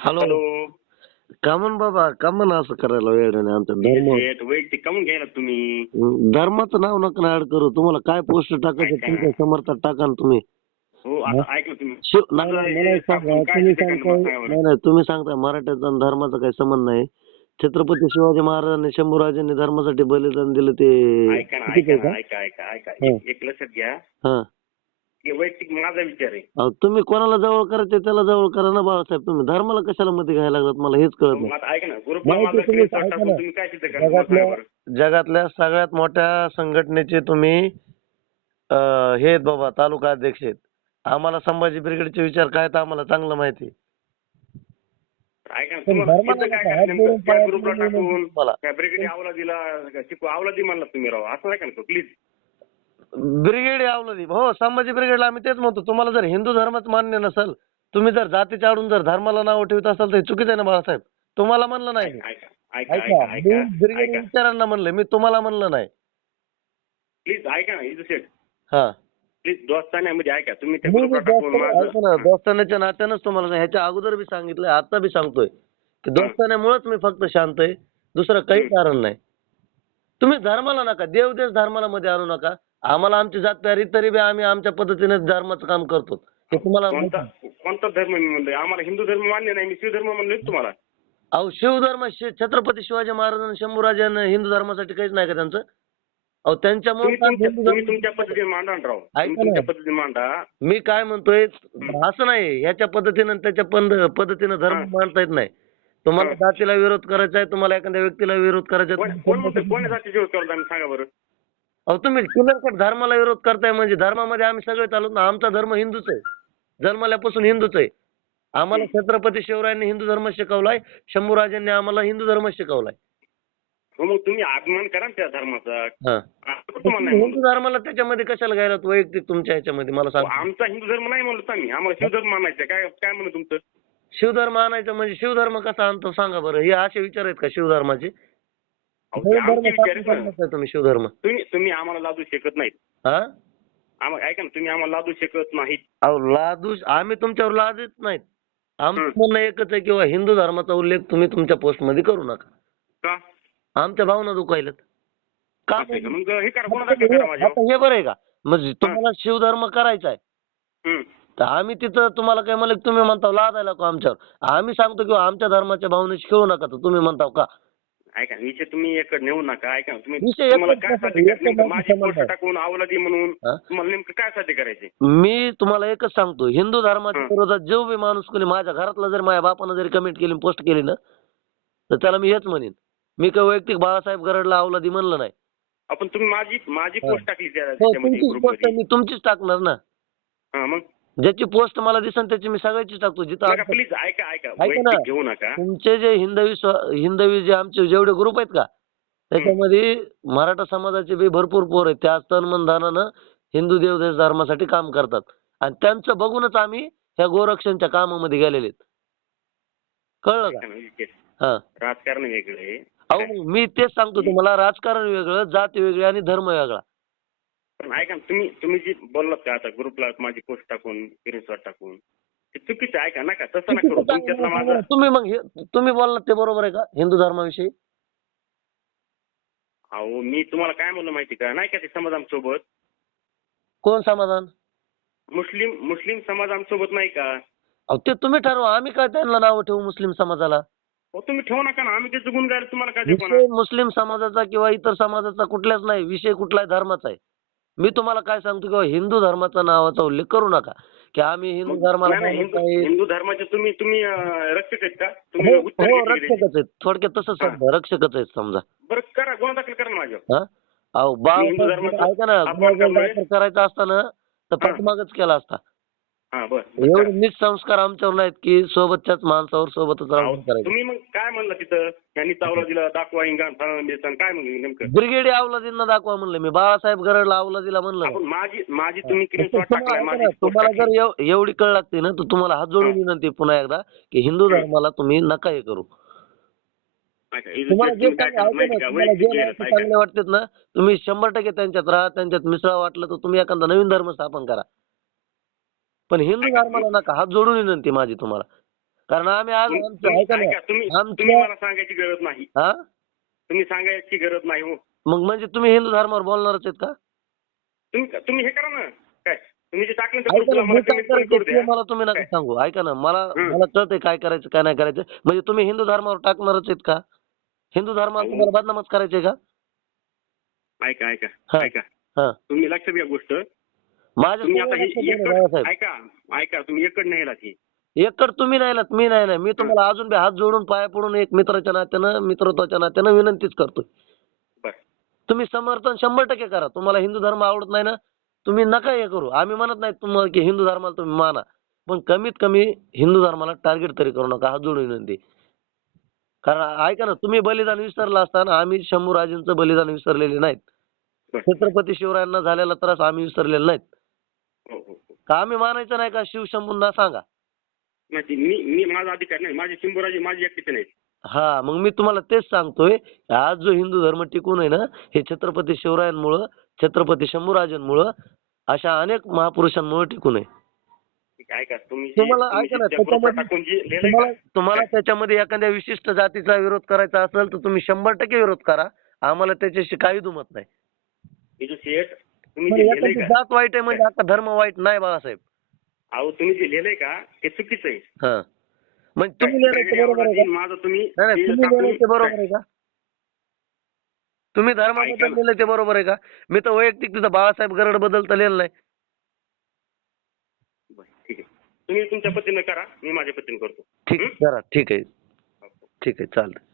Hello hello का म्हण बाबा का म्हण असं करायला वेळ नाही आमच्या धर्म वैयक्तिक कामून घ्यायला तुम्ही? धर्माचं नाव नका ऍड करू. तुम्हाला काय पोस्ट टाकायचं काय- तुमच्या समर्थात टाका ना तुम्ही. हो आता ऐकलं तुम्ही. शिव- नाही नाही, मला एक सांगा टाकून काय तुम्ही सांगताय मला सांगा बरं. नाही नाही तुम्ही सांगताय मराठ्याचा आणि धर्माचा काही संबंध नाही. छत्रपती शिवाजी महाराजांनी शंभूराजांनी धर्मासाठी बलिदान दिलं ते. ऐका ना चुकीचं ऐका ना ऐका ऐका ऐका. हं. एक- लक्षात घ्या. हा. हे वैयक्तिक माझा विचार आहे. अहो, तुम्ही कोणाला जवळ करायचे त्याला जवळ करा ना बाळासाहेब तुम्ही धर्माला कशाला मध्ये घ्यायला लागलात मला हेच कळत मग नाही आता ऐका ना ग्रुपला माहिती माझा तुम्ही screenshot ऐका टाकून ना. तुम्ही काय सिद्ध करा मला जगातल्या सांगा बरं. जगातल्या सगळ्यात मोठ्या संघटनेचे तुम्ही अं, हे आहेत बाबा तालुका अध्यक्ष आहेत. आम्हाला संभाजी ब्रिगेडचे विचार काय तर आम्हाला चांगलं माहिती आहे. ऐका ना पण तुम्हाला धर्माला सिद्ध काय नका, हात करायचं जोडून नेमकं? त्या पाया ग्रुपला पडून टाकून मला त्या ब्रिगेड आवला दिला शिकू आवला दि म्हणला तुम्ही राव. असं नका ना प्लीज ब्रिगेड आवलदी हो संभाजी ब्रिगेडला आम्ही तेच म्हणतो तुम्हाला जर हिंदू धर्मच मान्य नसेल तुम्ही जर जाती चाडून जर धर्माला नाव ठेवत असाल तर चुकीचं आहे ना बाळासाहेब? तुम्हाला म्हणलं नाही. विचारांना म्हणलं मी तुम्हाला म्हणलं नाही. प्लीज ऐका ना हा. प्लीज दोस्तान्यामध्ये ऐका तुम्ही दोस्तान्याच्या नात्यानंच तुम्हाला ह्याच्या अगोदर बी सांगितलंय आता बी सांगतोय. की दोस्तान्यामुळेच मी फक्त शांत आहे दुसरं काही. कारण नाही. तुम्ही धर्माला नका देवदेश धर्माला मध्ये आणू नका. आम्हाला आमची जात प्यारी तरी बी आम्ही आमच्या पद्धतीने धर्माचं काम करतो. हे तुम्हाला कोणता धर्म मी म्हणतोय आम्हाला हिंदू धर्म मान्य नाही मी शिव धर्म म्हणलोय तुम्हाला? अहो शिवधर्म शि- छत्रपती शिवाजी महाराज आणि शंभूराजांना हिंदू धर्मासाठी काहीच नाही का त्यांचं? अहो त्यांच्यामुळे तुम्ही तुमच्या तुम्ही तुमच्या पद्धतीने मांडा ना राव. तुम्ही ना. तुमच्या पद्धतीने मांडा. मी काय म्हणतोय असं नाही. ह्याच्या पद्धतीनं आणि त्याच्या पद- पद्धतीनं धर्म हा. मांडता येत नाही. तुम्हाला हा. जातीला विरोध करायचा आहे तुम्हाला एखाद्या व्यक्तीला विरोध करायचा कोण आहे, कोण म्हणतोय? कोण जाती जेवत करतो? आम्ही सांगा बरं. अहो तुम्ही क्लिअर धर्माला विरोध करताय? म्हणजे धर्मामध्ये आम्ही सगळे चालू ना आमचा धर्म हिंदूच आहे. जन्मल्यापासून हिंदूच आहे. आम्हाला छत्रपती शिवरायांनी हिंदू धर्म शिकवलाय. शंभूराजांनी आम्हाला हिंदू धर्म शिकवलाय. हो मग तुम्ही आगमन करा ना त्या धर्माचा. हिंदू. धर्माला त्याच्यामध्ये कशाला घ्यायला वैयक्तिक तुमच्या ह्याच्यामध्ये मला सांग. आमचा हिंदू धर्म नाही म्हणलो आम्ही आम्हाला शिव धर्म मानायचा काय काय म्हणू तुमचं? शिवधर्म आणायचं म्हणजे शिवधर्म कसा आणतो? सांगा बरं. हे असे विचार आहेत का शिवधर्माचे? तुम्ही शिवधर्म. तुम्ही तुम्ही आम्हाला लादू शकत नाहीत. हा? आम्हाला ऐका ना तुम्ही आम्हाला लादू शकत नाहीत. अहो लादू आम्ही तुमच्यावर लादत नाहीत. आमचं. म्हणणं एकच आहे किंवा हिंदू धर्माचा उल्लेख तुम्ही तुमच्या पोस्टमध्ये करू नका. का? आमच्या भावना दुखायलेत का असं आहे का? मग हे करा करा आता हे बरं आहे का? म्हणजे तुम्हाला शिवधर्म करायचा आहे. हं. तर आम्ही तिथं तुम्हाला काय म्हणलं की तुम्ही म्हणता लादायला का आमच्यावर. आम्ही सांगतो किंवा आमच्या धर्माच्या भावनेशी खेळू नका तर तुम्ही म्हणता का? ऐका ना, विषय तुम्ही एक नेऊ नका ऐका ना, तुम्ही विषय तुम्हाला काय साध्य करायचं नेमकं माझी. पोस्ट टाकून म्हणून हा? तुम्हाला नेमकं काय साध्य करायचे मी तुम्हाला एकच सांगतो हिंदू धर्माच्या हं. विरोधात जो बी माणूस कोणी माझ्या घरातला जर माझ्या बापानं जरी कमेंट केली पोस्ट केली ना तर त्याला मी हेच म्हणेन मी काही वैयक्तिक बाळासाहेब गरडला अवलादी म्हणलं नाही आपण तुम्ही माझी माझी. पोस्ट टाकली त्या हो त्याच्यामध्ये तुमचीच पोस्ट. मी तुमचीच टाकणार ना हा मग ज्याची पोस्ट मला दिसन त्याची मी सगळ्याचीच टाकतो. जिथं प्लीज ऐका ऐका. ना. घेऊ नका. तुमचे जे हिंदवी हिंदवी जे आमचे जेवढे ग्रुप आहेत का त्याच्यामध्ये मराठा समाजाचे बी भरपूर पोर आहेत. त्या तन मन धनानं हिंदू देवदेश धर्मासाठी काम करतात. आणि त्यांचं बघूनच आम्ही ह्या गोरक्षणच्या कामामध्ये गेलेले कळलं का. हा. राजकारण वेगळे. अहो मी तेच सांगतो तुम्हाला राजकारण वेगळं जात वेगळी आणि धर्म वेगळा. पण ऐका ना, तुम्ही तुम्ही जी बोललात का आता ग्रुपला माझी पोस्ट टाकून स्क्रीनशॉट टाकून ते चुकीचं आहे ऐका नका तसं नका करू. तुमच्यातला माझा तुम्ही मग हे- तुम्ही बोललात ते बरोबर आहे का हिंदू धर्माविषयी? अहो मी तुम्हाला काय म्हणलं माहिती का? नाही का ते समाज आमच्यासोबत कोण समाधान मुस्लिम मुस्लिम समाज आमच्यासोबत नाही का? अहो ते तुम्ही ठरवा. आम्ही काय त्यांना नाव ठेवू मुस्लिम समाजाला? हो तुम्ही ठेवू नका ना. आम्ही ते चुकून जायला तुम्हाला काय मुस्लिम समाजाचा किंवा इतर समाजाचा कुठलाच नाही. विषय कुठलाही धर्माचा आहे. मी तुम्हाला काय सांगतो किंवा हिंदू धर्माचा नावाचा उल्लेख करू नका की आम्ही हिंदू धर्माला नाही, नाही, मानत हिंदू धर्माचे तुम्ही तुम्ही अं, रक्षक आहेत का तुम्ही हो उत्तर हो. रक्षकच आहेत थोडक्यात तसंच. समजा रक्षकच आहेत समजा बरं करा गुन्हा दाखल करा ना माझ्यावर हा अहो बाळ हिंदू धर्माचा ऐका ना अपमान गुन्हा. दाखल करायचा असताना तर हा. पाठीमागच केला असता हा बरं. एवढे नीच संस्कार आमच्यावर नाहीत की सोबतच्याच माणसावर सोबतच राहून करायचं. तुम्ही मग काय म्हणलं तिथं? यांनी चावला दिला दाखवा इंगान फळा बेसन काय मग नेमकं? ब्रिगेडी अवलादींना दाखवा म्हणलं मी. बाळासाहेब गरडला अवलादीला म्हणलं आपण माझी माझी तुम्ही तुम्हाला टाकलाय ऐका माझी ना, post तुम्हाला टाकली. जर एव- एवढी कळ लागते ना तर तुम्हाला हात जोडून. विनंती आहे पुन्हा एकदा की हिंदू. धर्माला तुम्ही नका हे करू. हे तुम्हाला तुम्ही जे काय चांगलं माहिती का? वैयक्तिक वाटतात ना तुम्ही शंभर टक्के त्यांच्यात राहा त्यांच्यात मिसळा वाटलं तर तुम्ही एखादा नवीन धर्म स्थापन करा. पण हिंदू धर्माला नका हात जोडून विनंती माझी तुम्हाला. कारण आम्ही आज आमचं तुम्ही- ऐका ना ऐका, तुम्ही आमच्या- तुम्ही मला सांगायची गरज नाही. हा? तुम्ही सांगायची गरज नाही हो. मग म्हणजे तुम्ही हिंदू धर्मावर बोलणारच आहेत का? तुम्ही तुम्ही हे करा ना. काय? तुम्ही जे टाकलं ते ऐका ग्रुपला ना, मला मी काय कमेंट पण करायचं करू ते द्या मला तुम्ही नका काय? सांगू. ऐका ना मला. मला कळतंय काय करायचं काय नाही करायचं. म्हणजे तुम्ही हिंदू धर्मावर टाकणारच आहेत का? हिंदू धर्माला अहो. तुम्हाला बदनामच करायचंय का? ऐका ऐका हा. ऐका. हा. तुम्ही लक्षात घ्या गोष्ट. तुम्ही आता हे एकड. ऐका ऐका तुम्ही एकड नाही ही. एकतर तुम्ही नाही मी नाही ना मी तुम्हाला अजून बी हात जोडून पाया पडून एक मित्राच्या नात्यानं मित्रत्वाच्या नात्यानं विनंतीच करतोय. तुम्ही समर्थन शंभर टक्के करा. तुम्हाला हिंदू धर्म आवडत नाही ना तुम्ही नका हे करू. आम्ही म्हणत नाही तुम्हाला की हिंदू धर्माला तुम्ही माना. पण कमीत कमी हिंदू धर्माला टार्गेट तरी करू नका हात जोडून विनंती. कारण ऐका ना तुम्ही बलिदान विसरला असताना आम्ही शंभूराजेंचं बलिदान विसरलेले नाहीत. छत्रपती शिवरायांना झालेला त्रास आम्ही विसरलेले नाहीत. का आम्ही मानायचं नाही का शिवशंभूंना सांगा? नाही ती मी मी माझा अधिकार नाही माझे शिंबोराजी माझी एकटीचे नाही. हा मग मी तुम्हाला तेच सांगतोय आज जो हिंदू धर्म टिकून आहे ना हे छत्रपती शिवरायांमुळं छत्रपती शंभूराजांमुळं अशा अनेक महापुरुषांमुळे टिकून आहे. तुम्हाला तुम्हाला त्याच्यामध्ये एखाद्या विशिष्ट जातीचा विरोध करायचा असेल तर तुम्ही शंभर टक्के विरोध करा. आम्हाला त्याच्याशी काही दुमत नाही. तुम्ही जे लिहिलंय का? जात वाईट आहे म्हणजे आता धर्म वाईट नाही बाळासाहेब. अहो तुम्ही जे लिहिलंय का ते चुकीचं आहे. हा. म्हणजे तुम्ही ते बरोबर आहे का? माझं तुम्ही नाही नाही ते तुम्ही लिहिलं ते बरोबर आहे का? तुम्ही धर्माबद्दल ना. लिहिलं ते बरोबर आहे का? मी तर वैयक्तिक तिथं बाळासाहेब गरडबद्दल तर लिहिलं नाही बरं, ठीक आहे. तुम्ही तुमच्या पद्धतीनं करा मी माझ्या पद्धतीने करतो. ठीक आहे करा ठीक आहे. हं? ठीक आहे चालतं